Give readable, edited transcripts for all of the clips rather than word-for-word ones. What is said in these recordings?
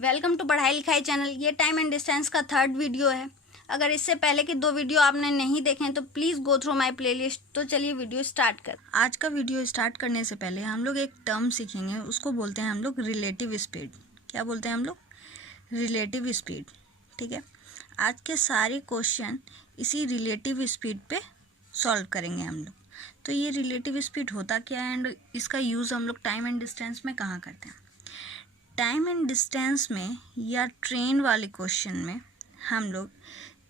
Welcome to पढ़ाई लिखाई channel. ये टाइम एंड डिस्टेंस का थर्ड वीडियो है। अगर इससे पहले की 2 वीडियो आपने नहीं देखे हैं तो please go through my playlist. तो चलिए वीडियो स्टार्ट कर। आज का वीडियो स्टार्ट करने से पहले हम लोग एक टर्म सीखेंगे, उसको बोलते हैं हम लोग रिलेटिव स्पीड। क्या बोलते हैं हम लोग? Relative speed. ठीक है, आज के सारे क्वेश्चन इसी रिलेटिव स्पीड पे सॉल्व करेंगे हम लोग। तो ये रिलेटिव स्पीड होता क्या है एंड इसका यूज़ हम लोग टाइम एंड डिस्टेंस में कहाँ करते हैं? टाइम एंड डिस्टेंस में या ट्रेन वाले क्वेश्चन में हम लोग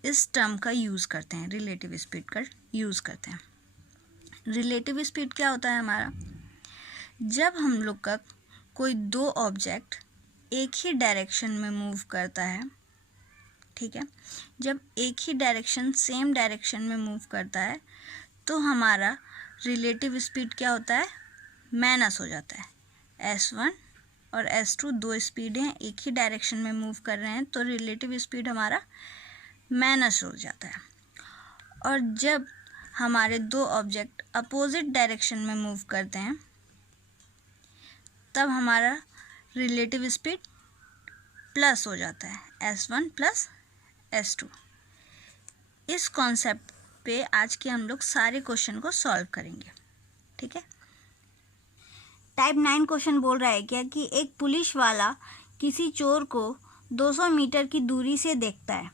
इस टर्म का यूज़ करते हैं, रिलेटिव स्पीड का यूज़ करते हैं। रिलेटिव स्पीड क्या होता है हमारा? जब हम लोग का कोई 2 ऑब्जेक्ट एक ही डायरेक्शन में मूव करता है, ठीक है, जब एक ही डायरेक्शन सेम डायरेक्शन में मूव करता है तो हमारा रिलेटिव स्पीड क्या होता है? माइनस हो जाता है। S1 और S2 2 स्पीड हैं, एक ही डायरेक्शन में मूव कर रहे हैं तो रिलेटिव स्पीड हमारा माइनस हो जाता है। और जब हमारे 2 ऑब्जेक्ट अपोजिट डायरेक्शन में मूव करते हैं तब हमारा रिलेटिव स्पीड प्लस हो जाता है, S1 प्लस S2। इस कॉन्सेप्ट पे आज के हम लोग सारे क्वेश्चन को सॉल्व करेंगे। ठीक है, टाइप 9 क्वेश्चन बोल रहा है क्या कि एक पुलिस वाला किसी चोर को 200 मीटर की दूरी से देखता है।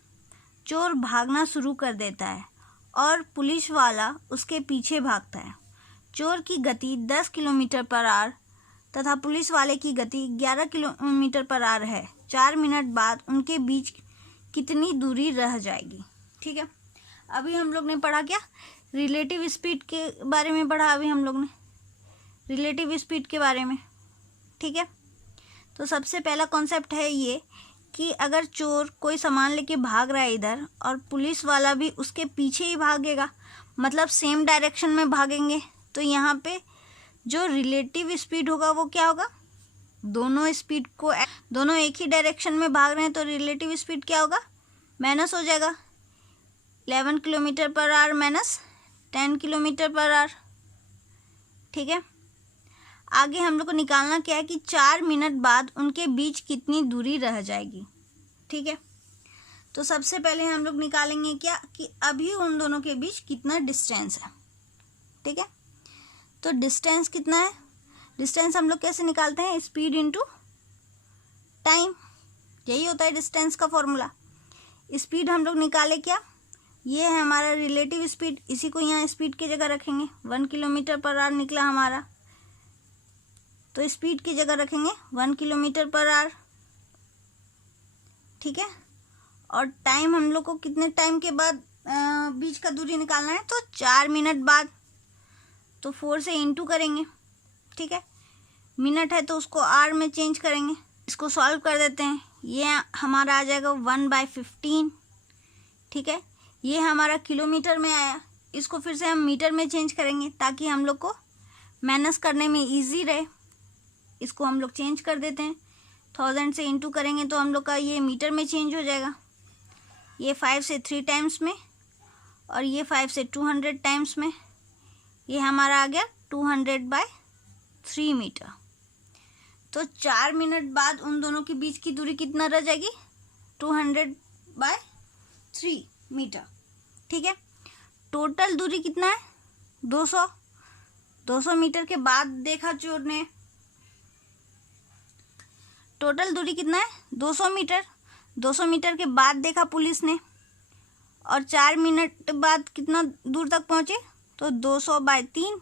चोर भागना शुरू कर देता है और पुलिस वाला उसके पीछे भागता है। चोर की गति 10 किलोमीटर पर आवर तथा पुलिस वाले की गति 11 किलोमीटर पर आवर है। 4 मिनट बाद उनके बीच कितनी दूरी रह जाएगी? ठीक है, अभी हम लोग ने पढ़ा क्या? रिलेटिव स्पीड के बारे में पढ़ा अभी हम लोग ने, रिलेटिव स्पीड के बारे में। ठीक है, तो सबसे पहला कॉन्सेप्ट है ये कि अगर चोर कोई सामान लेके भाग रहा है इधर और पुलिस वाला भी उसके पीछे ही भागेगा, मतलब सेम डायरेक्शन में भागेंगे, तो यहाँ पे जो रिलेटिव स्पीड होगा वो क्या होगा? दोनों एक ही डायरेक्शन में भाग रहे हैं तो रिलेटिव स्पीड क्या होगा? माइनस हो जाएगा। 11 kilometre per hour minus 10 kilometre per hour. ठीक है, आगे हम लोग को निकालना क्या है कि 4 मिनट बाद उनके बीच कितनी दूरी रह जाएगी। ठीक है, तो सबसे पहले हम लोग निकालेंगे क्या कि अभी उन दोनों के बीच कितना डिस्टेंस है। ठीक है, तो डिस्टेंस कितना है? डिस्टेंस हम लोग कैसे निकालते हैं? स्पीड इनटू टाइम, यही होता है डिस्टेंस का फॉर्मूला। स्पीड हम लोग निकाले क्या? ये है हमारा रिलेटिव स्पीड, इसी को यहाँ स्पीड की जगह रखेंगे। 1 किलोमीटर पर आवर निकला हमारा, तो स्पीड की जगह रखेंगे 1 किलोमीटर पर आवर। ठीक है, और टाइम हम लोग को कितने टाइम के बाद बीच का दूरी निकालना है? तो 4 मिनट बाद, तो 4 से इंटू करेंगे। ठीक है, मिनट है तो उसको आवर में चेंज करेंगे। इसको सॉल्व कर देते हैं, ये हमारा आ जाएगा 1/15। ठीक है, ये हमारा किलोमीटर में आया, इसको फिर से हम मीटर में चेंज करेंगे ताकि हम लोग को माइनस करने में ईजी रहे। इसको हम लोग चेंज कर देते हैं, 1000 से इंटू करेंगे तो हम लोग का ये मीटर में चेंज हो जाएगा। ये 5 से 3 टाइम्स में और ये 5 से 200 टाइम्स में, ये हमारा आ गया 200/3 मीटर। तो 4 मिनट बाद उन दोनों के बीच की दूरी कितना रह जाएगी? 200/3 मीटर। ठीक है, टोटल दूरी कितना है? 200 मीटर के बाद देखा चोर ने, टोटल दूरी कितना है? 200 मीटर। 200 मीटर के बाद देखा पुलिस ने, और 4 मिनट बाद कितना दूर तक पहुँचे? तो 200/3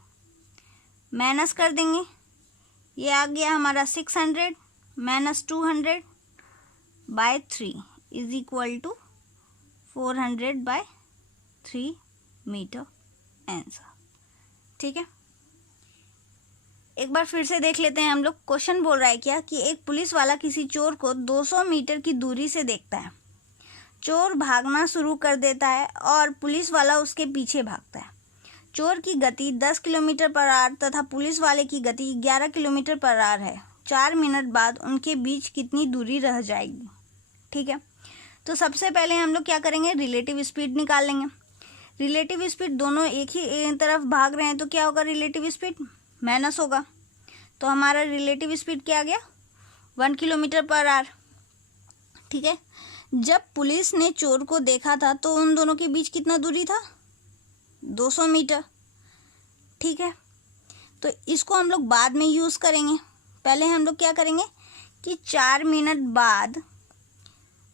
माइनस कर देंगे, ये आ गया हमारा 600 minus 200/3 is equal to 400/3 metre answer. ठीक है, एक बार फिर से देख लेते हैं हम लोग। क्वेश्चन बोल रहा है क्या कि एक पुलिस वाला किसी चोर को 200 मीटर की दूरी से देखता है। चोर भागना शुरू कर देता है और पुलिस वाला उसके पीछे भागता है। चोर की गति 10 किलोमीटर पर आवर तथा पुलिस वाले की गति 11 किलोमीटर पर आवर है। 4 मिनट बाद उनके बीच कितनी दूरी रह जाएगी? ठीक है, तो सबसे पहले हम लोग क्या करेंगे? रिलेटिव स्पीड निकाल लेंगे। रिलेटिव स्पीड दोनों एक ही तरफ भाग रहे हैं तो क्या होगा? रिलेटिव स्पीड माइनस होगा। तो हमारा रिलेटिव स्पीड क्या आ गया? 1 किलोमीटर पर आवर। ठीक है। जब पुलिस ने चोर को देखा था तो उन दोनों के बीच कितना दूरी था? 200 मीटर, ठीक है। तो इसको हम लोग बाद में यूज़ करेंगे। पहले हम लोग क्या करेंगे कि 4 मिनट बाद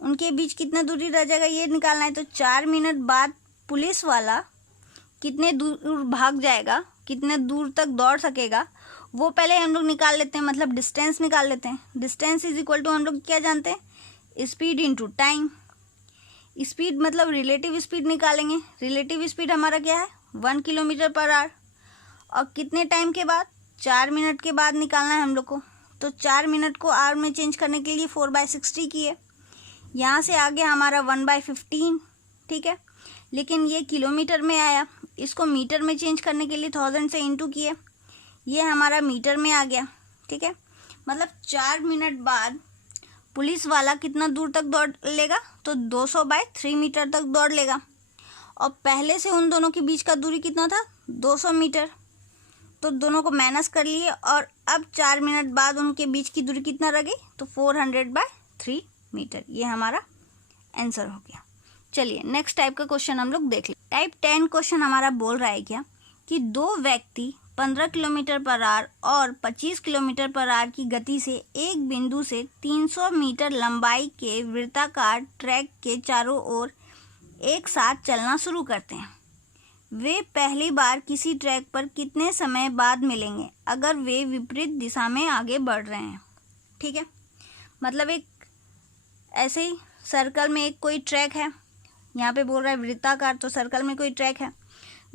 उनके बीच कितना दूरी रह जाएगा ये निकालना है। तो 4 मिनट बाद पुलिस वाला कितने दूर भाग जाएगा, कितने दूर तक दौड़ सकेगा, वो पहले हम लोग निकाल लेते हैं, मतलब डिस्टेंस निकाल लेते हैं। डिस्टेंस इज इक्वल टू हम लोग क्या जानते हैं? Speed into time. स्पीड मतलब रिलेटिव स्पीड निकालेंगे। रिलेटिव स्पीड हमारा क्या है? 1 किलोमीटर पर आवर। और कितने टाइम के बाद? 4 मिनट के बाद निकालना है हम लोग को। तो 4 मिनट को आवर में चेंज करने के लिए 4/60 किए। यहाँ से आ गया हमारा 1/15, ठीक है। लेकिन ये किलोमीटर में आया, इसको मीटर में चेंज करने के लिए 1000 से इंटू किए, ये हमारा मीटर में आ गया, ठीक है। मतलब 4 मिनट बाद पुलिस वाला कितना दूर तक दौड़ लेगा? तो 200/3 मीटर तक दौड़ लेगा। और पहले से उन दोनों के बीच का दूरी कितना था? 200 मीटर। तो दोनों को माइनस कर लिए और अब 4 मिनट बाद उनके बीच की दूरी कितना रह गई? तो 400/3 मीटर। ये हमारा आंसर हो गया। चलिए नेक्स्ट टाइप का क्वेश्चन हम लोग देख लें। टाइप 10 क्वेश्चन हमारा बोल रहा है क्या कि 2 व्यक्ति 15 किलोमीटर पर आवर और 25 किलोमीटर पर आवर की गति से एक बिंदु से 300 मीटर लंबाई के वृत्ताकार ट्रैक के चारों ओर एक साथ चलना शुरू करते हैं। वे पहली बार किसी ट्रैक पर कितने समय बाद मिलेंगे अगर वे विपरीत दिशा में आगे बढ़ रहे हैं? ठीक है, मतलब एक ऐसे ही सर्कल में एक कोई ट्रैक है, यहाँ पे बोल रहा है वृत्ताकार, तो सर्कल में कोई ट्रैक है।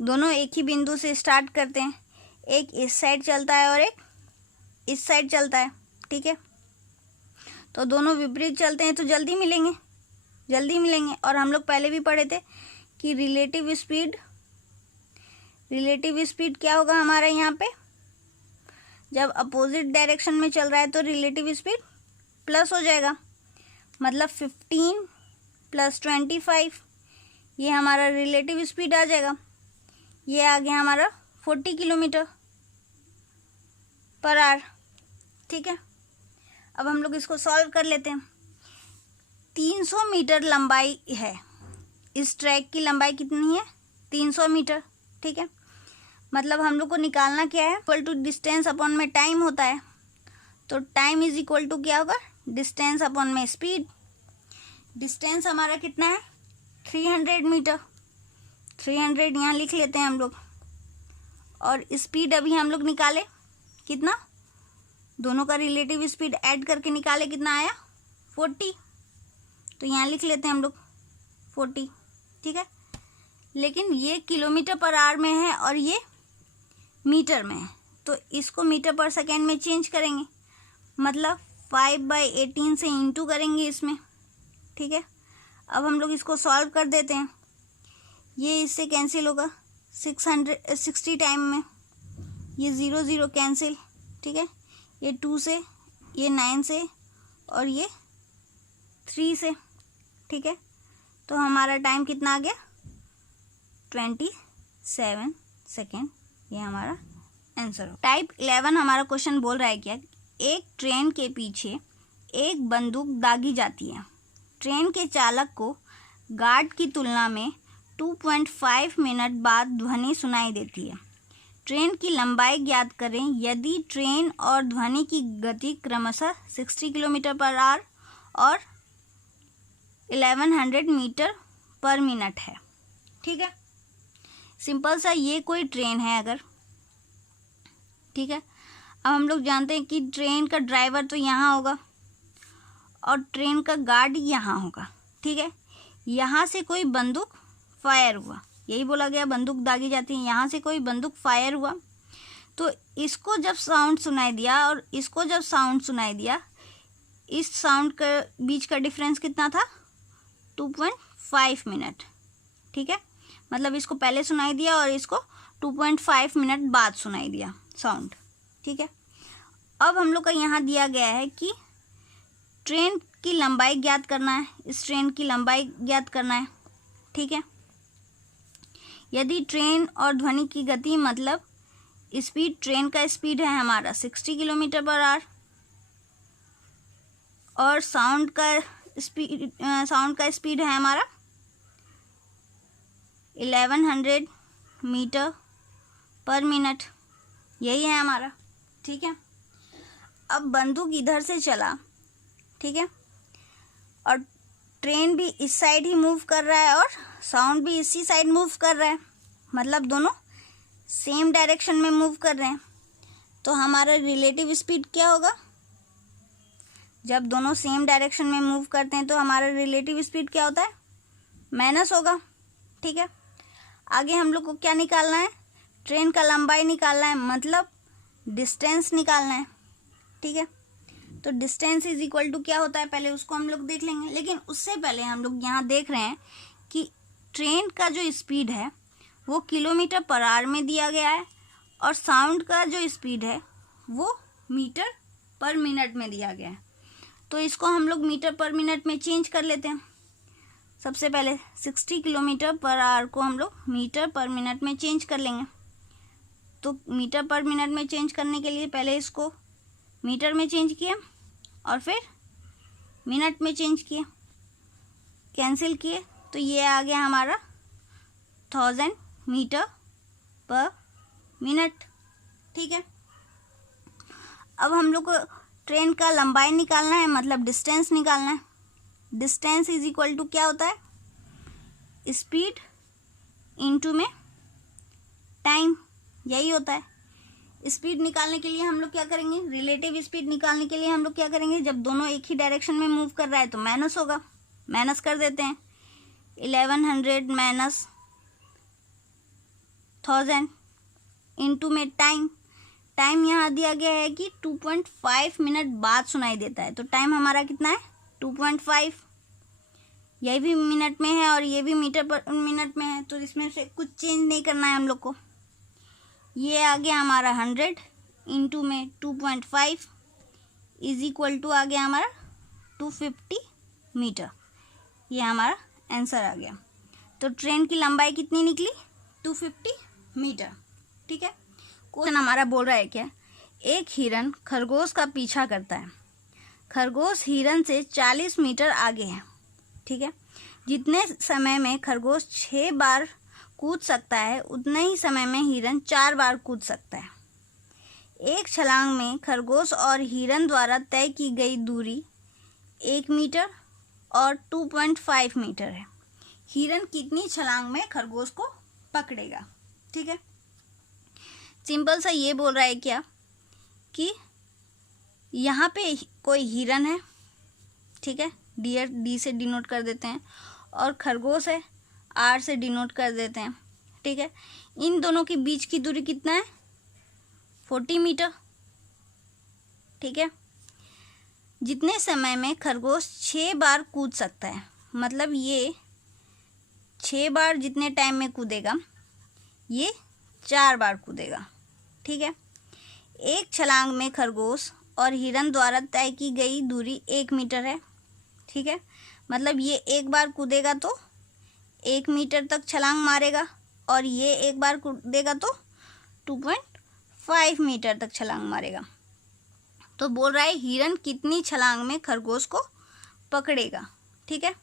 दोनों एक ही बिंदु से स्टार्ट करते हैं, एक इस साइड चलता है और एक इस साइड चलता है, ठीक है। तो दोनों विपरीत चलते हैं तो जल्दी मिलेंगे। और हम लोग पहले भी पढ़े थे कि रिलेटिव स्पीड क्या होगा हमारा यहाँ पे? जब अपोजिट डायरेक्शन में चल रहा है तो रिलेटिव स्पीड प्लस हो जाएगा, मतलब 15 + 25, ये हमारा रिलेटिव स्पीड आ जाएगा। ये आ गया हमारा 40 किलोमीटर पर आवर, ठीक है। अब हम लोग इसको सॉल्व कर लेते हैं। 300 मीटर लंबाई है, इस ट्रैक की लंबाई कितनी है? 300 मीटर, ठीक है। मतलब हम लोग को निकालना क्या है? इक्वल टू डिस्टेंस अपॉन में टाइम होता है। तो टाइम इज इक्वल टू क्या होगा? डिस्टेंस अपॉन में स्पीड। डिस्टेंस हमारा कितना है? 300 मीटर। 300 यहाँ लिख लेते हैं हम लोग। और स्पीड अभी हम लोग निकाले कितना? दोनों का रिलेटिव स्पीड ऐड करके निकाले, कितना आया? 40। तो यहाँ लिख लेते हैं हम लोग 40, ठीक है। लेकिन ये किलोमीटर पर आवर में है और ये मीटर में है, तो इसको मीटर पर सेकेंड में चेंज करेंगे, मतलब 5/18 से इंटू करेंगे इसमें, ठीक है। अब हम लोग इसको सॉल्व कर देते हैं। ये इससे कैंसिल होगा 60 टाइम में, ये 0 0 कैंसिल, ठीक है। ये 2 से, ये 9 से और ये 3 से, ठीक है। तो हमारा टाइम कितना आ गया? 27 सेकेंड। ये हमारा आंसर हो। टाइप 11 हमारा क्वेश्चन बोल रहा है क्या? एक ट्रेन के पीछे एक बंदूक दागी जाती है। ट्रेन के चालक को गार्ड की तुलना में 2.5 मिनट बाद ध्वनि सुनाई देती है। ट्रेन की लंबाई ज्ञात करें यदि ट्रेन और ध्वनि की गति क्रमशः 60 किलोमीटर पर आवर और 1100 मीटर पर मिनट है, ठीक है। सिंपल सा, ये कोई ट्रेन है अगर, ठीक है। अब हम लोग जानते हैं कि ट्रेन का ड्राइवर तो यहाँ होगा और ट्रेन का गार्ड यहाँ होगा, ठीक है। यहाँ से कोई बंदूक फायर हुआ, यही बोला गया बंदूक दागी जाती है। यहाँ से कोई बंदूक फायर हुआ तो इसको जब साउंड सुनाई दिया और इसको जब साउंड सुनाई दिया, इस साउंड के बीच का डिफरेंस कितना था? 2.5 मिनट, ठीक है। मतलब इसको पहले सुनाई दिया और इसको 2.5 मिनट बाद सुनाई दिया साउंड, ठीक है। अब हम लोग का यहाँ दिया गया है कि ट्रेन की लंबाई ज्ञात करना है, इस ट्रेन की लंबाई ज्ञात करना है, ठीक है। यदि ट्रेन और ध्वनि की गति मतलब स्पीड, ट्रेन का स्पीड है हमारा 60 किलोमीटर पर आवर और साउंड का स्पीड साउंड का स्पीड है हमारा 1100 मीटर पर मिनट, यही है हमारा। ठीक है, अब बंदूक इधर से चला, ठीक है, और ट्रेन भी इस साइड ही मूव कर रहा है और साउंड भी इसी साइड मूव कर रहा है, मतलब दोनों सेम डायरेक्शन में मूव कर रहे हैं। तो हमारा रिलेटिव स्पीड क्या होगा? जब दोनों सेम डायरेक्शन में मूव करते हैं तो हमारा रिलेटिव स्पीड क्या होता है? माइनस होगा। ठीक है, आगे हम लोग को क्या निकालना है? ट्रेन का लंबाई निकालना है, मतलब डिस्टेंस निकालना है। ठीक है, तो डिस्टेंस इज इक्वल टू क्या होता है, पहले उसको हम लोग देख लेंगे। लेकिन उससे पहले हम लोग यहाँ देख रहे हैं कि ट्रेन का जो स्पीड है वो किलोमीटर पर आवर में दिया गया है और साउंड का जो स्पीड है वो मीटर पर मिनट में दिया गया है। तो इसको हम लोग मीटर पर मिनट में चेंज कर लेते हैं। सबसे पहले 60 किलोमीटर पर आवर को हम लोग मीटर पर मिनट में चेंज कर लेंगे। तो मीटर पर मिनट में चेंज करने के लिए पहले इसको मीटर में चेंज किए और फिर मिनट में चेंज किए, कैंसिल किए, तो ये आ गया हमारा 1000 मीटर पर मिनट। ठीक है, अब हम लोग को ट्रेन का लंबाई निकालना है, मतलब डिस्टेंस निकालना है। डिस्टेंस इज इक्वल टू क्या होता है? स्पीड इनटू में टाइम, यही होता है। स्पीड निकालने के लिए हम लोग क्या करेंगे? रिलेटिव स्पीड निकालने के लिए हम लोग क्या करेंगे? जब दोनों एक ही डायरेक्शन में मूव कर रहा है तो माइनस होगा, माइनस कर देते हैं। 1100 माइनस 1000 इनटू में टाइम, टाइम यहाँ दिया गया है कि 2.5 मिनट बाद सुनाई देता है, तो टाइम हमारा कितना है? 2.5। यही भी मिनट में है और ये भी मीटर पर मिनट में है, तो इसमें से कुछ चेंज नहीं करना है हम लोग को। ये आ गया हमारा 100 इंटू में 2.5 इज इक्वल टू आ गया हमारा 250 मीटर। ये हमारा आंसर आ गया। तो ट्रेन की लंबाई कितनी निकली? 250 मीटर। ठीक है, क्वेश्चन हमारा बोल रहा है क्या? एक हिरन खरगोश का पीछा करता है। खरगोश हिरन से 40 मीटर आगे है। ठीक है, जितने समय में खरगोश 6 बार कूद सकता है उतने ही समय में हिरन 4 बार कूद सकता है। एक छलांग में खरगोश और हिरन द्वारा तय की गई दूरी 1 मीटर और 2.5 मीटर है। हिरन कितनी छलांग में खरगोश को पकड़ेगा? ठीक है, सिंपल सा ये बोल रहा है क्या कि यहाँ पे कोई हिरन है, ठीक है, डियर डी से डिनोट कर देते हैं, और खरगोश है, आर से डिनोट कर देते हैं। ठीक है, इन दोनों के बीच की दूरी कितना है? 40 मीटर। ठीक है, जितने समय में खरगोश 6 बार कूद सकता है, मतलब ये 6 बार जितने टाइम में कूदेगा ये 4 बार कूदेगा। ठीक है, एक छलांग में खरगोश और हिरन द्वारा तय की गई दूरी 1 मीटर है। ठीक है, मतलब ये एक बार कूदेगा तो 1 मीटर तक छलांग मारेगा और ये एक बार कूदेगा तो 2.5 मीटर तक छलांग मारेगा। तो बोल रहा है हिरन कितनी छलांग में खरगोश को पकड़ेगा। ठीक है,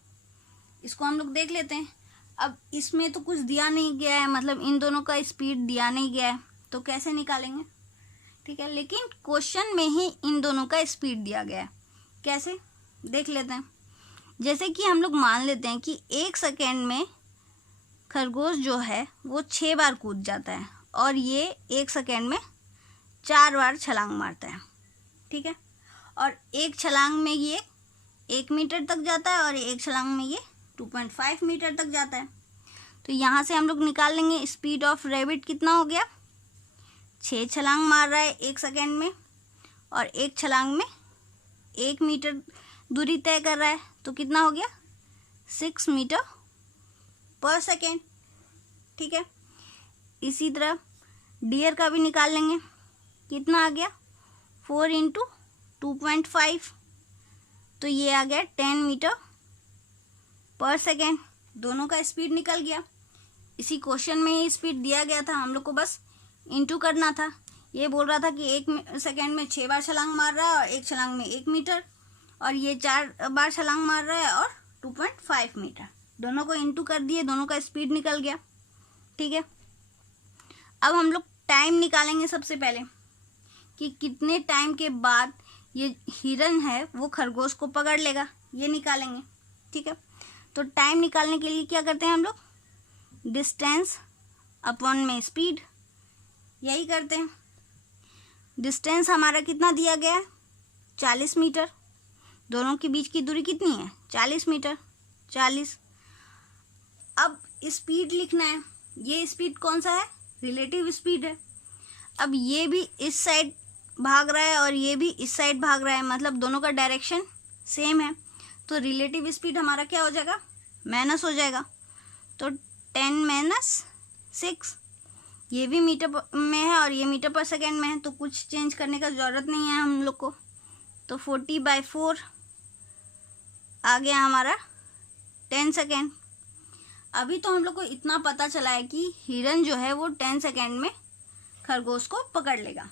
इसको हम लोग देख लेते हैं। अब इसमें तो कुछ दिया नहीं गया है, मतलब इन दोनों का स्पीड दिया नहीं गया है, तो कैसे निकालेंगे? ठीक है, लेकिन क्वेश्चन में ही इन दोनों का स्पीड दिया गया है। कैसे देख लेते हैं। जैसे कि हम लोग मान लेते हैं कि 1 सेकेंड में खरगोश जो है वो 6 बार कूद जाता है और ये 1 सेकेंड में 4 बार छलांग मारता है। ठीक है, और एक छलांग में ये 1 मीटर तक जाता है और एक छलांग में ये 2.5 मीटर तक जाता है। तो यहाँ से हम लोग निकाल लेंगे स्पीड ऑफ रैबिट कितना हो गया? 6 छलांग मार रहा है 1 सेकेंड में और एक छलांग में 1 मीटर दूरी तय कर रहा है, तो कितना हो गया? 6 मीटर पर सेकेंड। ठीक है, इसी तरह डियर का भी निकाल लेंगे। कितना आ गया? 4 इंटू 2.5, तो ये आ गया 10 मीटर पर सेकेंड। दोनों का स्पीड निकल गया। इसी क्वेश्चन में ही स्पीड दिया गया था, हम लोग को बस इंटू करना था। ये बोल रहा था कि 1 सेकेंड में 6 बार छलांग मार रहा है और एक छलांग में 1 मीटर, और ये 4 बार छलांग मार रहा है और 2.5 मीटर, दोनों को इंटू कर दिए, दोनों का स्पीड निकल गया। ठीक है, अब हम लोग टाइम निकालेंगे सबसे पहले कि कितने टाइम के बाद ये हिरन है वो खरगोश को पकड़ लेगा, ये निकालेंगे। ठीक है, तो टाइम निकालने के लिए क्या करते हैं हम लोग, डिस्टेंस अपॉन में स्पीड, यही करते हैं। डिस्टेंस हमारा कितना दिया गया है, 40 मीटर, दोनों के बीच की दूरी कितनी है, 40 मीटर, 40। अब स्पीड लिखना है, ये स्पीड कौन सा है, रिलेटिव स्पीड है। अब ये भी इस साइड भाग रहा है और ये भी इस साइड भाग रहा है, मतलब दोनों का डायरेक्शन सेम है, तो रिलेटिव स्पीड हमारा क्या हो जाएगा, माइनस हो जाएगा। तो 10 - 6, ये भी मीटर में है और ये मीटर पर सेकेंड में है, तो कुछ चेंज करने का ज़रूरत नहीं है हम लोग को। तो 40/4 आ गया हमारा 10 सेकेंड। अभी तो हम लोग को इतना पता चला है कि हिरन जो है वो 10 सेकेंड में खरगोश को पकड़ लेगा,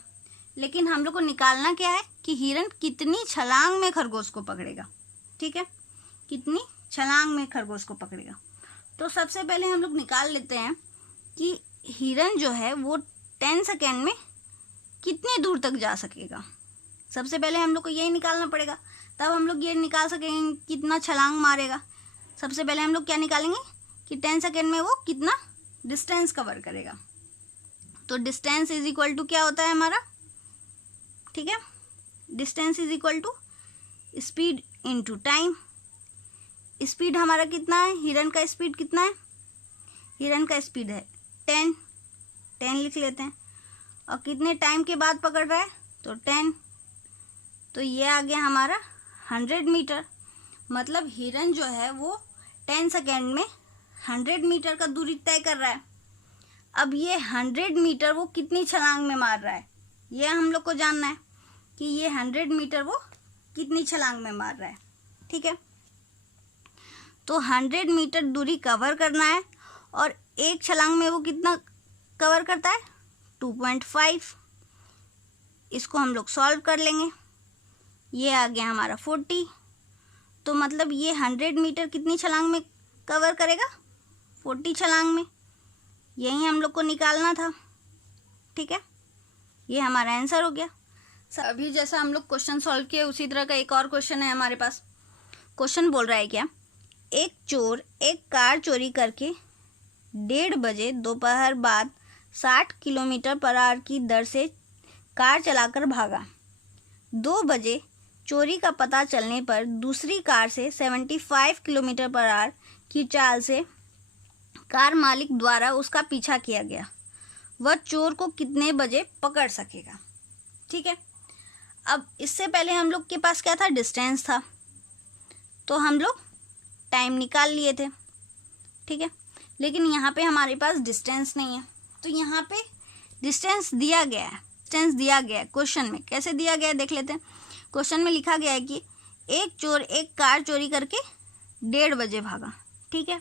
लेकिन हम लोग को निकालना क्या है कि हिरन कितनी छलांग में खरगोश को पकड़ेगा। ठीक है, कितनी छलांग में खरगोश को पकड़ेगा। तो सबसे पहले हम लोग निकाल लेते हैं कि हिरन जो है वो 10 सेकेंड में कितनी दूर तक जा सकेगा। सबसे पहले हम लोग को यही निकालना पड़ेगा, तब हम लोग ये निकाल सकेंगे कितना छलांग मारेगा। सबसे पहले हम लोग क्या निकालेंगे कि 10 सेकेंड में वो कितना डिस्टेंस कवर करेगा। तो डिस्टेंस इज इक्वल टू क्या होता है हमारा, ठीक है, distance is equal to speed into time. Speed हमारा कितना है, हिरन का स्पीड कितना है, हिरन का स्पीड है 10 लिख लेते हैं, और कितने टाइम के बाद पकड़ रहा है, तो 10, तो ये आ गया हमारा 100 मीटर। मतलब हिरन जो है वो 10 सेकेंड में 100 मीटर का दूरी तय कर रहा है। अब ये 100 मीटर वो कितनी छलांग में मार रहा है, ये हम लोग को जानना है कि ये 100 मीटर वो कितनी छलांग में मार रहा है। ठीक है, तो 100 मीटर दूरी कवर करना है और एक छलांग में वो कितना कवर करता है, 2.5। इसको हम लोग सॉल्व कर लेंगे, ये आ गया हमारा 40। तो मतलब ये 100 मीटर कितनी छलांग में कवर करेगा, 40 छलांग में। यही हम लोग को निकालना था। ठीक है, ये हमारा आंसर हो गया। अभी जैसा हम लोग क्वेश्चन सॉल्व किए उसी तरह का एक और क्वेश्चन है हमारे पास। क्वेश्चन बोल रहा है क्या, एक चोर एक कार चोरी करके 1:30 बजे दोपहर बाद 60 किलोमीटर/आवर की दर से कार चलाकर भागा। 2 बजे चोरी का पता चलने पर दूसरी कार से 75 किलोमीटर/आवर की चाल से कार मालिक द्वारा उसका पीछा किया गया। वह चोर को कितने बजे पकड़ सकेगा। ठीक है, अब इससे पहले हम लोग के पास क्या था, डिस्टेंस था, तो हम लोग टाइम निकाल लिए थे। ठीक है, लेकिन यहाँ पे हमारे पास डिस्टेंस नहीं है, तो यहाँ पे डिस्टेंस दिया गया है, डिस्टेंस दिया गया है क्वेश्चन में। कैसे दिया गया है देख लेते हैं। क्वेश्चन में लिखा गया है कि एक चोर एक कार चोरी करके 1:30 बजे भागा। ठीक है,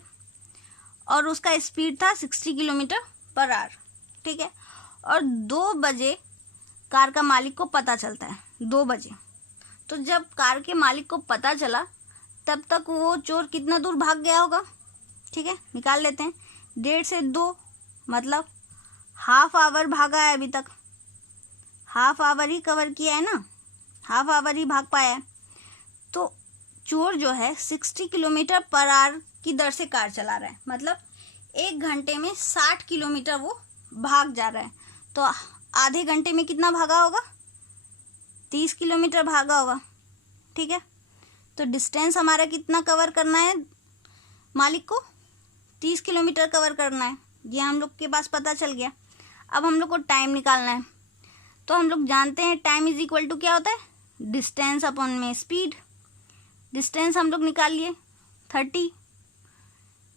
और उसका स्पीड था 60 किलोमीटर/आवर। ठीक है, और 2 बजे कार का मालिक को पता चलता है, 2 बजे। तो जब कार के मालिक को पता चला तब तक वो चोर कितना दूर भाग गया होगा। ठीक है, निकाल लेते हैं। 1:30 से 2 मतलब हाफ आवर भागा है, अभी तक हाफ आवर ही कवर किया है ना, हाफ आवर ही भाग पाया है। तो चोर जो है 60 किलोमीटर/आवर की दर से कार चला रहा है, मतलब 1 घंटे में 60 किलोमीटर वो भाग जा रहा है। तो आधे घंटे में कितना भागा होगा, 30 किलोमीटर भागा होगा। ठीक है, तो डिस्टेंस हमारा कितना कवर करना है, मालिक को 30 किलोमीटर कवर करना है, ये हम लोग के पास पता चल गया। अब हम लोग को टाइम निकालना है, तो हम लोग जानते हैं टाइम इज इक्वल टू क्या होता है, डिस्टेंस अपॉन में स्पीड। डिस्टेंस हम लोग निकाल लिए 30,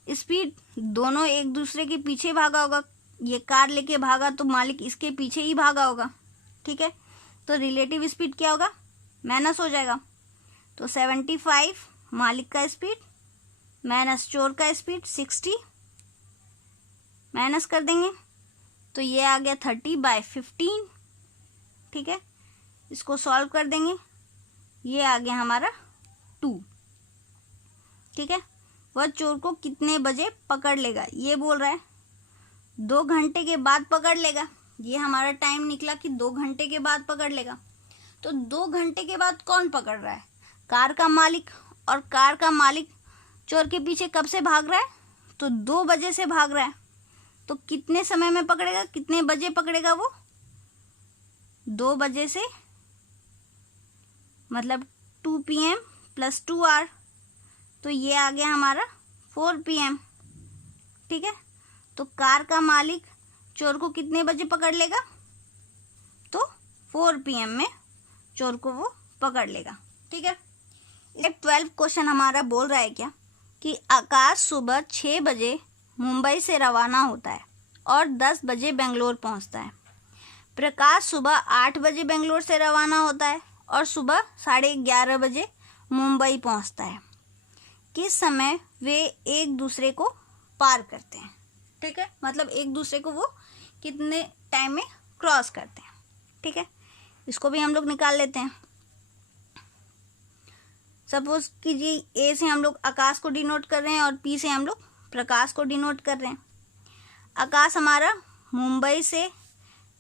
स्पीड दोनों एक दूसरे के पीछे भागा होगा, ये कार लेके भागा तो मालिक इसके पीछे ही भागा होगा। ठीक है, तो रिलेटिव स्पीड क्या होगा, माइनस हो जाएगा। तो 75 मालिक का स्पीड माइनस चोर का स्पीड 60, माइनस कर देंगे तो ये आ गया 30/15। ठीक है, इसको सॉल्व कर देंगे, ये आ गया हमारा 2। ठीक है, वह चोर को कितने बजे पकड़ लेगा, ये बोल रहा है 2 घंटे के बाद पकड़ लेगा। ये हमारा टाइम निकला कि 2 घंटे के बाद पकड़ लेगा। तो 2 घंटे के बाद कौन पकड़ रहा है, कार का मालिक। और कार का मालिक चोर के पीछे कब से भाग रहा है, तो 2 बजे से भाग रहा है। तो कितने समय में पकड़ेगा, कितने बजे पकड़ेगा वो, 2 बजे से, मतलब 2 PM + 2 आवर, तो ये आ गया हमारा 4 PM। ठीक है, तो कार का मालिक चोर को कितने बजे पकड़ लेगा, तो 4 PM में चोर को वो पकड़ लेगा। ठीक है, 12 क्वेश्चन हमारा बोल रहा है क्या कि आकाश सुबह 6 बजे मुंबई से रवाना होता है और 10 बजे बेंगलोर पहुंचता है। प्रकाश सुबह 8 बजे बेंगलोर से रवाना होता है और सुबह 11:30 बजे मुंबई पहुंचता है। किस समय वे एक दूसरे को पार करते हैं। ठीक है, मतलब एक दूसरे को वो कितने टाइम में क्रॉस करते हैं। ठीक है, इसको भी हम लोग निकाल लेते हैं। सपोज कीजिए ए से हम लोग आकाश को डिनोट कर रहे हैं और पी से हम लोग प्रकाश को डिनोट कर रहे हैं। आकाश हमारा मुंबई से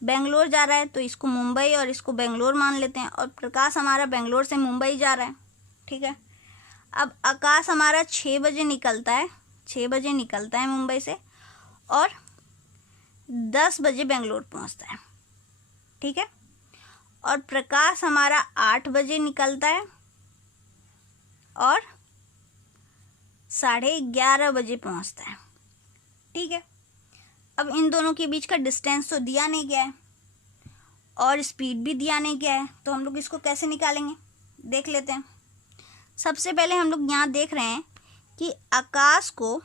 बेंगलोर जा रहा है, तो इसको मुंबई और इसको बेंगलोर मान लेते हैं। और प्रकाश हमारा बेंगलोर से मुंबई जा रहा है। ठीक है, अब आकाश हमारा 6 बजे निकलता है, 6 बजे निकलता है मुंबई से और 10 बजे बेंगलोर पहुंचता है। ठीक है, और प्रकाश हमारा 8 बजे निकलता है और 11:30 बजे पहुंचता है। ठीक है, अब इन दोनों के बीच का डिस्टेंस तो दिया नहीं गया है और स्पीड भी दिया नहीं गया है, तो हम लोग इसको कैसे निकालेंगे, देख लेते हैं। सबसे पहले हम लोग यहाँ देख रहे हैं कि आकाश को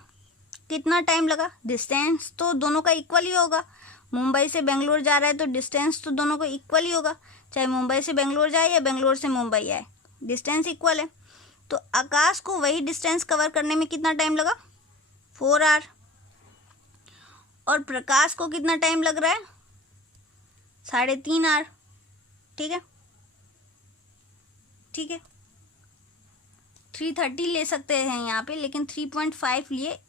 कितना टाइम लगा। डिस्टेंस तो दोनों का इक्वल ही होगा, मुंबई से बेंगलोर जा रहा है तो डिस्टेंस तो दोनों का इक्वल ही होगा, चाहे मुंबई से बेंगलोर जाए या बेंगलोर से मुंबई आए, डिस्टेंस इक्वल है। तो आकाश को वही डिस्टेंस कवर करने में कितना टाइम लगा, 4 आवर। और प्रकाश को कितना टाइम लग रहा है, 3.5 आवर। ठीक है, ठीक है, 3:30 ले सकते हैं यहाँ पे, लेकिन 3.5 लिए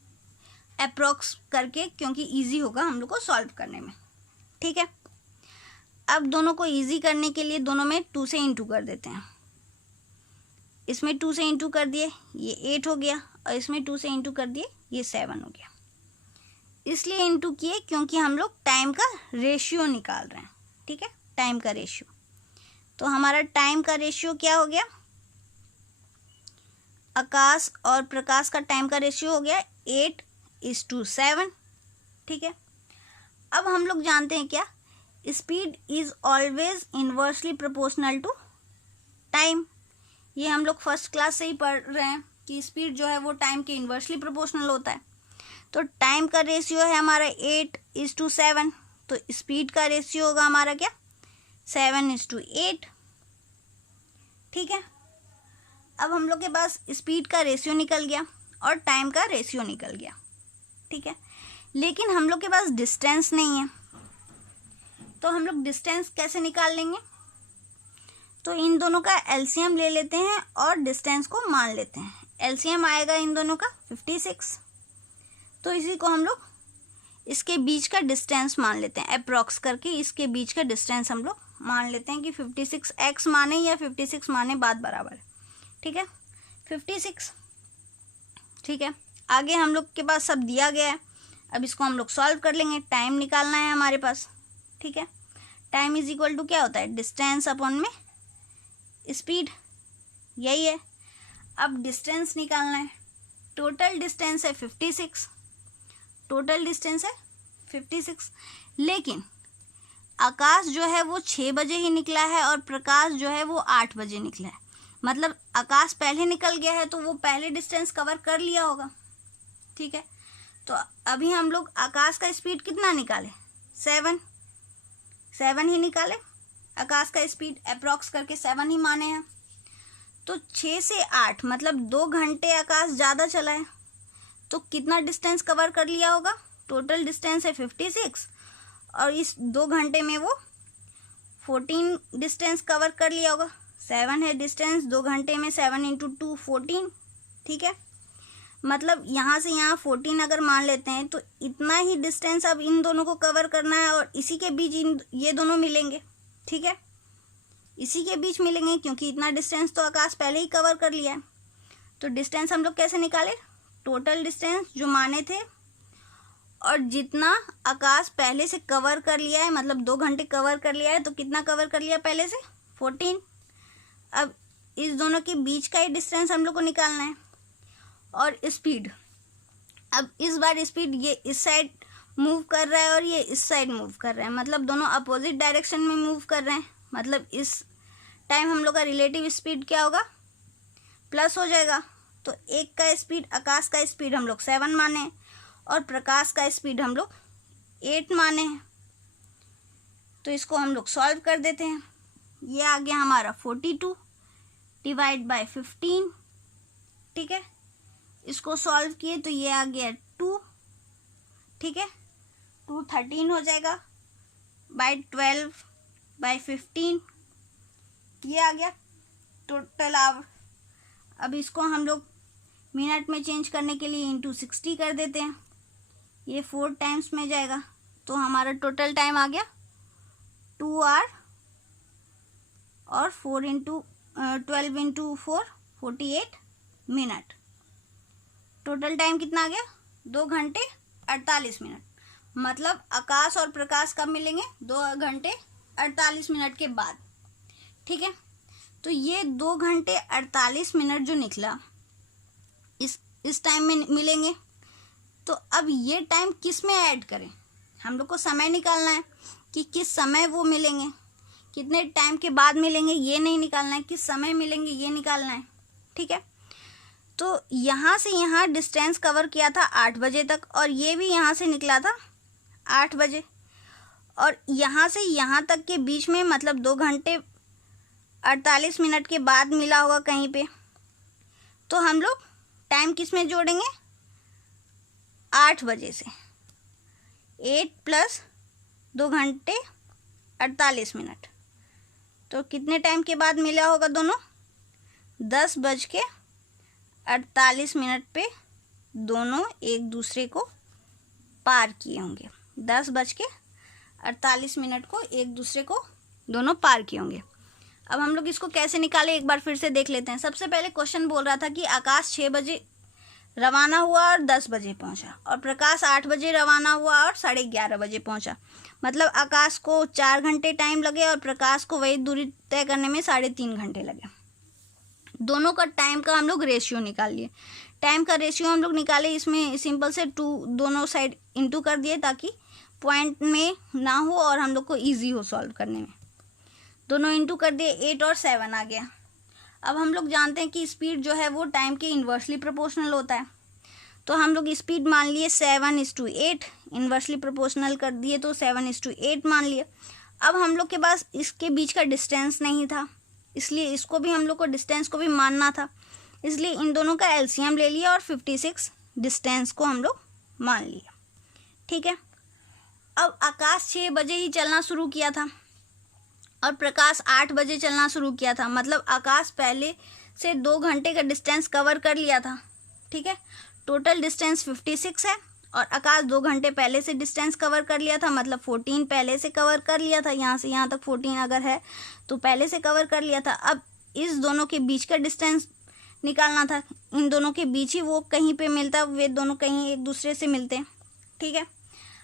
अप्रॉक्स करके, क्योंकि इजी होगा हम लोग को सॉल्व करने में। ठीक है, अब दोनों को इजी करने के लिए दोनों में 2 से इंटू कर देते हैं। इसमें 2 से इंटू कर दिए, ये 8 हो गया, और इसमें 2 से इंटू कर दिए, ये 7 हो गया। इसलिए इंटू किए क्योंकि हम लोग टाइम का रेशियो निकाल रहे हैं। ठीक है, टाइम का रेशियो, तो हमारा टाइम का रेशियो क्या हो गया, आकाश और प्रकाश का टाइम का रेशियो हो गया 8:7। ठीक है, अब हम लोग जानते हैं क्या, speed is always inversely proportional to time. ये हम लोग फर्स्ट क्लास से ही पढ़ रहे हैं कि स्पीड जो है वो टाइम के इन्वर्सली प्रोपोर्शनल होता है। तो टाइम का रेशियो है हमारा 8:7, तो स्पीड का रेशियो होगा हमारा क्या, 7:8। ठीक है, अब हम लोग के पास स्पीड का रेशियो निकल गया और टाइम का रेशियो निकल गया। ठीक है, लेकिन हम लोग के पास डिस्टेंस नहीं है, तो हम लोग डिस्टेंस कैसे निकाल लेंगे, तो इन दोनों का एलसीएम ले लेते हैं और डिस्टेंस को मान लेते हैं। एलसीएम आएगा इन दोनों का 56, तो इसी को हम लोग इसके बीच का डिस्टेंस मान लेते हैं, अप्रॉक्स करके इसके बीच का डिस्टेंस हम लोग मान लेते हैं कि 56x माने या 56 माने, बात बराबर है। ठीक है, 56। ठीक है, आगे हम लोग के पास सब दिया गया है, अब इसको हम लोग सॉल्व कर लेंगे। टाइम निकालना है हमारे पास। ठीक है, टाइम इज इक्वल टू क्या होता है, डिस्टेंस अपॉन में स्पीड, यही है। अब डिस्टेंस निकालना है, टोटल डिस्टेंस है 56, टोटल डिस्टेंस है 56, लेकिन आकाश जो है वो 6 बजे ही निकला है और प्रकाश जो है वो 8 बजे निकला है। मतलब आकाश पहले निकल गया है तो वो पहले डिस्टेंस कवर कर लिया होगा। ठीक है, तो अभी हम लोग आकाश का स्पीड कितना निकाले, 7 ही निकाले। आकाश का स्पीड अप्रॉक्स करके 7 ही माने हैं, तो 6 से 8 मतलब 2 घंटे आकाश ज़्यादा चला है, तो कितना डिस्टेंस कवर कर लिया होगा, टोटल डिस्टेंस है 56 और इस 2 घंटे में वो 14 डिस्टेंस कवर कर लिया होगा। 7 है डिस्टेंस, 2 घंटे में 7 इंटू 2 14, ठीक है। मतलब यहाँ से यहाँ 14 अगर मान लेते हैं तो इतना ही डिस्टेंस अब इन दोनों को कवर करना है और इसी के बीच ये दोनों मिलेंगे, ठीक है, इसी के बीच मिलेंगे क्योंकि इतना डिस्टेंस तो आकाश पहले ही कवर कर लिया है। तो डिस्टेंस हम लोग कैसे निकाले, टोटल डिस्टेंस जो माने थे और जितना आकाश पहले से कवर कर लिया है, मतलब 2 घंटे कवर कर लिया है, तो कितना कवर कर लिया पहले से 14। अब इस दोनों के बीच का ही डिस्टेंस हम लोग को निकालना है। और स्पीड, अब इस बार स्पीड ये इस साइड मूव कर रहा है और ये इस साइड मूव कर रहा है, मतलब दोनों अपोजिट डायरेक्शन में मूव कर रहे हैं। मतलब इस टाइम हम लोग का रिलेटिव स्पीड क्या होगा, प्लस हो जाएगा। तो एक का स्पीड, आकाश का स्पीड हम लोग 7 माने और प्रकाश का स्पीड हम लोग 8 माने हैं। तो इसको हम लोग सॉल्व कर देते हैं। ये आ गया हमारा 42 डिवाइड बाय 15, ठीक है। इसको सॉल्व किए तो ये आ गया 2, ठीक है, 2 13 हो जाएगा बाय 12 बाय 15, ये आ गया टोटल आवर। अब इसको हम लोग मिनट में चेंज करने के लिए इंटू 60 कर देते हैं, ये 4 टाइम्स में जाएगा तो हमारा टोटल टाइम आ गया 2 आवर और 4 into 12 into 4 48 minute. Total time कितना आ गया, 2 घंटे 48 मिनट। मतलब आकाश और प्रकाश कब मिलेंगे, 2 घंटे 48 मिनट के बाद, ठीक है। तो ये 2 घंटे 48 मिनट जो निकला इस टाइम में मिलेंगे। तो अब ये टाइम किस में ऐड करें, हम लोग को समय निकालना है कि किस समय वो मिलेंगे, कितने टाइम के बाद मिलेंगे ये नहीं निकालना है, किस समय मिलेंगे ये निकालना है, ठीक है। तो यहाँ से यहाँ डिस्टेंस कवर किया था 8 बजे तक और ये भी यहाँ से निकला था 8 बजे और यहाँ से यहाँ तक के बीच में मतलब 2 घंटे 48 मिनट के बाद मिला होगा कहीं पे। तो हम लोग टाइम किस में जोड़ेंगे, 8 बजे से 8 प्लस 2 घंटे 48 मिनट, तो कितने टाइम के बाद मिला होगा दोनों, 10:48 मिनट पे दोनों एक दूसरे को पार किए होंगे। 10:48 मिनट को एक दूसरे को दोनों पार किए होंगे। अब हम लोग इसको कैसे निकाले एक बार फिर से देख लेते हैं। सबसे पहले क्वेश्चन बोल रहा था कि आकाश 6 बजे रवाना हुआ और 10 बजे पहुंचा और प्रकाश 8 बजे रवाना हुआ और 11:30 बजे पहुंचा। मतलब आकाश को 4 घंटे टाइम लगे और प्रकाश को वही दूरी तय करने में 3.5 घंटे लगे। दोनों का टाइम का हम लोग रेशियो निकाल लिए। टाइम का रेशियो हम लोग निकाले, इसमें सिंपल से 2 दोनों साइड इंटू कर दिए ताकि पॉइंट में ना हो और हम लोग को ईजी हो सॉल्व करने में। दोनों इंटू कर दिए, 8 और 7 आ गया। अब हम लोग जानते हैं कि स्पीड जो है वो टाइम के इन्वर्सली प्रोपोर्शनल होता है, तो हम लोग स्पीड मान लिए 7:8, इन्वर्सली प्रोपोर्शनल कर दिए तो 7:8 मान लिए। अब हम लोग के पास इसके बीच का डिस्टेंस नहीं था, इसलिए इसको भी हम लोग को डिस्टेंस को भी मानना था, इसलिए इन दोनों का एलसीएम ले लिया और 56 डिस्टेंस को हम लोग मान लिया, ठीक है। अब आकाश 6 बजे ही चलना शुरू किया था और प्रकाश 8 बजे चलना शुरू किया था। मतलब आकाश पहले से 2 घंटे का डिस्टेंस कवर कर लिया था, ठीक है। टोटल डिस्टेंस 56 है और आकाश 2 घंटे पहले से डिस्टेंस कवर कर लिया था, मतलब 14 पहले से कवर कर लिया था। यहाँ से यहाँ तक 14 अगर है तो पहले से कवर कर लिया था। अब इस दोनों के बीच का डिस्टेंस निकालना था, इन दोनों के बीच ही वो कहीं पे मिलता, वे दोनों कहीं एक दूसरे से मिलते हैं, ठीक है।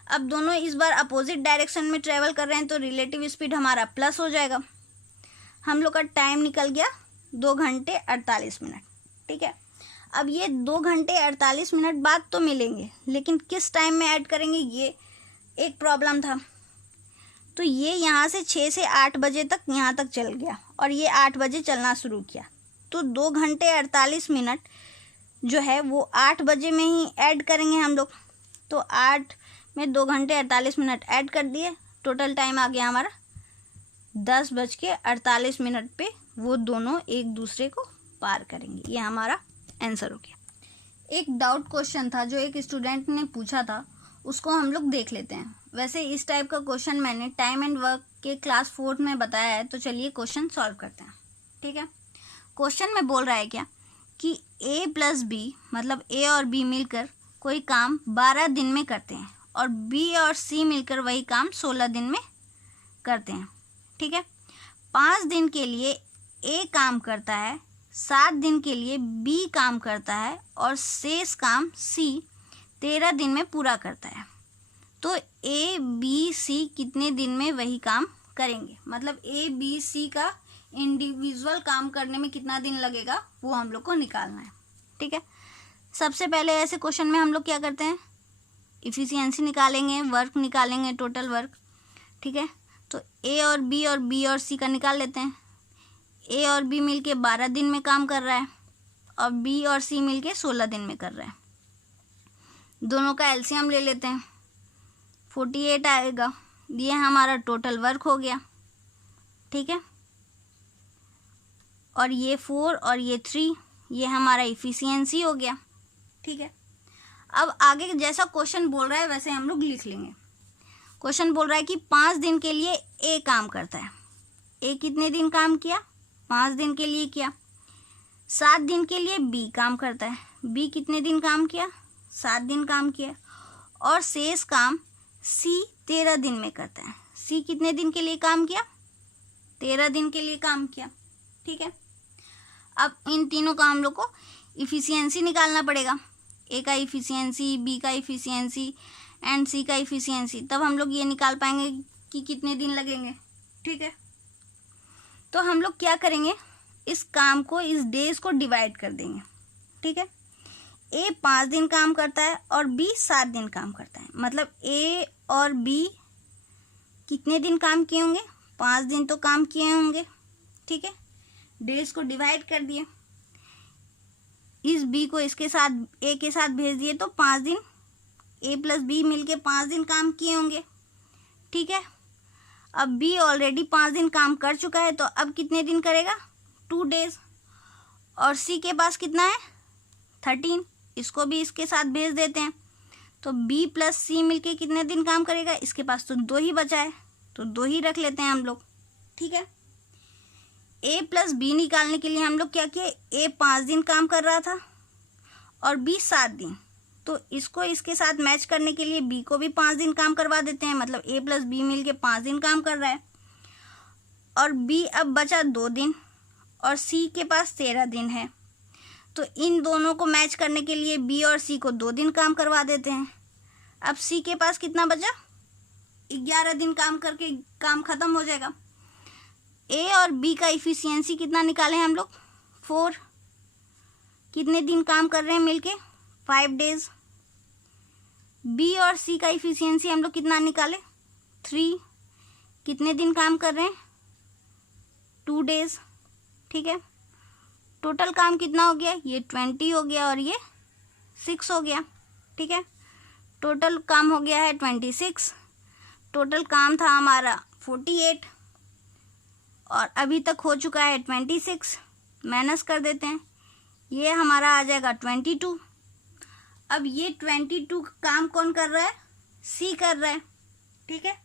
अब दोनों इस बार अपोजिट डायरेक्शन में ट्रेवल कर रहे हैं तो रिलेटिव स्पीड हमारा प्लस हो जाएगा। हम लोग का टाइम निकल गया 2 घंटे 48 मिनट, ठीक है। अब ये 2 घंटे 48 मिनट बाद तो मिलेंगे, लेकिन किस टाइम में ऐड करेंगे ये एक प्रॉब्लम था। तो ये यहाँ से 6 से 8 बजे तक यहाँ तक चल गया और ये 8 बजे चलना शुरू किया, तो 2 घंटे 48 मिनट जो है वो 8 बजे में ही ऐड करेंगे हम लोग। तो 8 में 2 घंटे 48 मिनट ऐड कर दिए, टोटल टाइम आ गया हमारा 10:48 मिनट पे वो दोनों एक दूसरे को पार करेंगे। ये हमारा आंसर हो गया। एक डाउट क्वेश्चन था जो एक स्टूडेंट ने पूछा था, उसको हम लोग देख लेते हैं। वैसे इस टाइप का क्वेश्चन मैंने टाइम एंड वर्क के क्लास 4 में बताया है, तो चलिए क्वेश्चन सॉल्व करते हैं। ठीक है। क्वेश्चन में बोल रहा है क्या कि A प्लस B मतलब A और B मिलकर कोई काम 12 दिन में करते हैं और B और C मिलकर वही काम 16 दिन में करते हैं, ठीक है। 5 दिन के लिए A काम करता है, 7 दिन के लिए B काम करता है और शेष काम C 13 दिन में पूरा करता है। तो A, B, C कितने दिन में वही काम करेंगे, मतलब A, B, C का इंडिविजुअल काम करने में कितना दिन लगेगा वो हम लोग को निकालना है, ठीक है। सबसे पहले ऐसे क्वेश्चन में हम लोग क्या करते हैं, इफ़िशियंसी निकालेंगे, वर्क निकालेंगे, टोटल वर्क, ठीक है। तो A और B और C का निकाल लेते हैं। A और B मिलके 12 दिन में काम कर रहा है और B और C मिलके 16 दिन में कर रहा है। दोनों का एलसीएम ले लेते हैं, 48 आएगा। ये हमारा टोटल वर्क हो गया, ठीक है। और ये 4 और ये 3 ये हमारा इफ़िशियंसी हो गया, ठीक है। अब आगे जैसा क्वेश्चन बोल रहा है वैसे हम लोग लिख लेंगे। क्वेश्चन बोल रहा है कि 5 दिन के लिए A काम करता है। A कितने दिन काम किया, 5 दिन के लिए किया। 7 दिन के लिए B काम करता है। B कितने दिन काम किया, 7 दिन काम किया और शेष काम C 13 दिन में करता है। C कितने दिन के लिए काम किया, 13 दिन के लिए काम किया, ठीक है। अब इन तीनों का हम लोग को इफ़िशियंसी निकालना पड़ेगा, A का इफ़िशियंसी, B का इफ़िशियंसी एंड C का इफ़िशियंसी, तब हम लोग ये निकाल पाएंगे कि कितने दिन लगेंगे, ठीक है। तो हम लोग क्या करेंगे, इस काम को, इस डेज को डिवाइड कर देंगे, ठीक है। A 5 दिन काम करता है और B 7 दिन काम करता है, मतलब A और B कितने दिन काम किए होंगे, 5 दिन तो काम किए होंगे, ठीक है। डेज को डिवाइड कर दिए, इस B को इसके साथ A के साथ भेज दिए तो 5 दिन, A प्लस B मिलके 5 दिन काम किए होंगे, ठीक है। अब B ऑलरेडी 5 दिन काम कर चुका है तो अब कितने दिन करेगा, 2 डेज। और C के पास कितना है, 13, इसको भी इसके साथ भेज देते हैं तो B प्लस C मिलके कितने दिन काम करेगा, इसके पास तो 2 ही बचा है तो 2 ही रख लेते हैं हम लोग, ठीक है। A प्लस B निकालने के लिए हम लोग क्या किए, A 5 दिन काम कर रहा था और B 7 दिन, तो इसको इसके साथ मैच करने के लिए B को भी 5 दिन काम करवा देते हैं, मतलब A प्लस B मिलके 5 दिन काम कर रहा है और B अब बचा 2 दिन और C के पास 13 दिन है, तो इन दोनों को मैच करने के लिए B और C को 2 दिन काम करवा देते हैं। अब C के पास कितना बचा, 11 दिन काम करके काम ख़त्म हो जाएगा। A और B का इफ़िशियंसी कितना निकालें हम लोग, 4, कितने दिन काम कर रहे हैं मिलके, 5 डेज। B और C का इफ़िशियंसी हम लोग कितना निकालें, 3, कितने दिन काम कर रहे हैं, 2 डेज, ठीक है। टोटल काम कितना हो गया, ये 20 हो गया और ये 6 हो गया, ठीक है। टोटल काम हो गया है 26, टोटल काम था हमारा 48 और अभी तक हो चुका है 26, माइनस कर देते हैं, ये हमारा आ जाएगा 22। अब ये 22 काम कौन कर रहा है, C कर रहा है, ठीक है।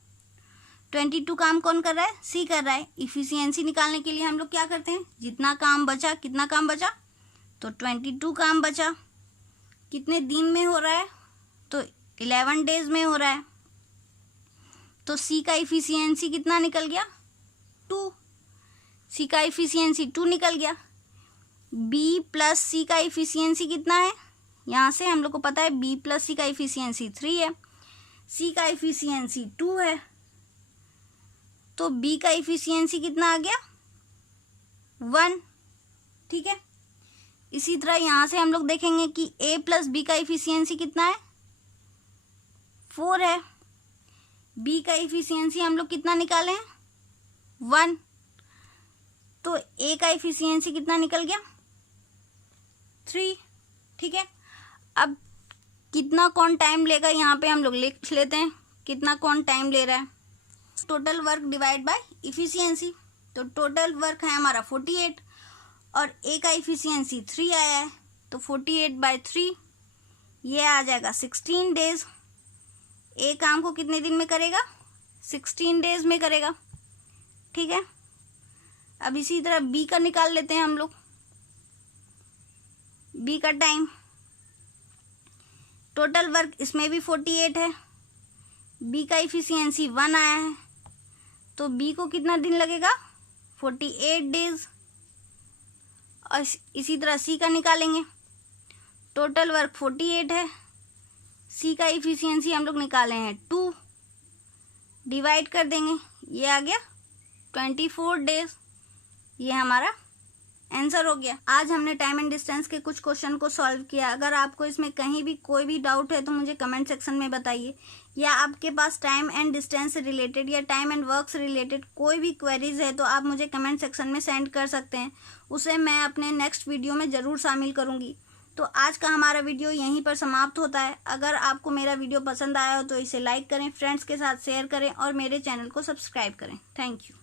22 काम कौन कर रहा है, C कर रहा है। इफ़िशियंसी निकालने के लिए हम लोग क्या करते हैं, जितना काम बचा, कितना काम बचा, तो 22 काम बचा, कितने दिन में हो रहा है, तो 11 डेज में हो रहा है, तो C का इफ़िशियंसी कितना निकल गया, 2। C का इफ़िशियंसी 2 निकल गया। B प्लस C का इफ़िशियंसी कितना है, यहाँ से हम लोग को पता है B प्लस C का इफ़िशियंसी 3 है, C का इफ़िशियंसी 2 है, तो B का इफ़िशियंसी कितना आ गया, 1, ठीक है। इसी तरह यहाँ से हम लोग देखेंगे कि A प्लस B का इफ़िशियंसी कितना है, 4 है। B का इफ़िशियंसी हम लोग कितना निकाले हैं, 1, तो A का इफ़िशियंसी कितना निकल गया, 3, ठीक है। अब कितना कौन टाइम लेगा यहाँ पे हम लोग लिख लेते हैं, कितना कौन टाइम ले रहा है, total work divide by efficiency, तो टोटल वर्क है हमारा 48 और A का इफ़िशियंसी 3 आया है, तो 48/3 ये आ जाएगा 16 डेज। A काम को कितने दिन में करेगा, 16 डेज में करेगा, ठीक है। अब इसी तरह बी का निकाल लेते हैं हम लोग। बी का टाइम, टोटल वर्क इसमें भी 48 है। बी का इफिशियंसी 1 आया है, तो बी को कितना दिन लगेगा? 48 डेज। और इसी तरह सी का निकालेंगे। टोटल वर्क 48 है, सी का इफिशियंसी हम लोग निकाले हैं 2, डिवाइड कर देंगे, ये आ गया 24 डेज। ये हमारा आंसर हो गया। आज हमने टाइम एंड डिस्टेंस के कुछ क्वेश्चन को सॉल्व किया। अगर आपको इसमें कहीं भी कोई भी डाउट है तो मुझे कमेंट सेक्शन में बताइए, या आपके पास टाइम एंड डिस्टेंस से रिलेटेड या टाइम एंड वर्क से रिलेटेड कोई भी क्वेरीज है तो आप मुझे कमेंट सेक्शन में सेंड कर सकते हैं। उसे मैं अपने नेक्स्ट वीडियो में ज़रूर शामिल करूँगी। तो आज का हमारा वीडियो यहीं पर समाप्त होता है। अगर आपको मेरा वीडियो पसंद आया हो तो इसे लाइक करें, फ्रेंड्स के साथ शेयर करें और मेरे चैनल को सब्सक्राइब करें। Thank you.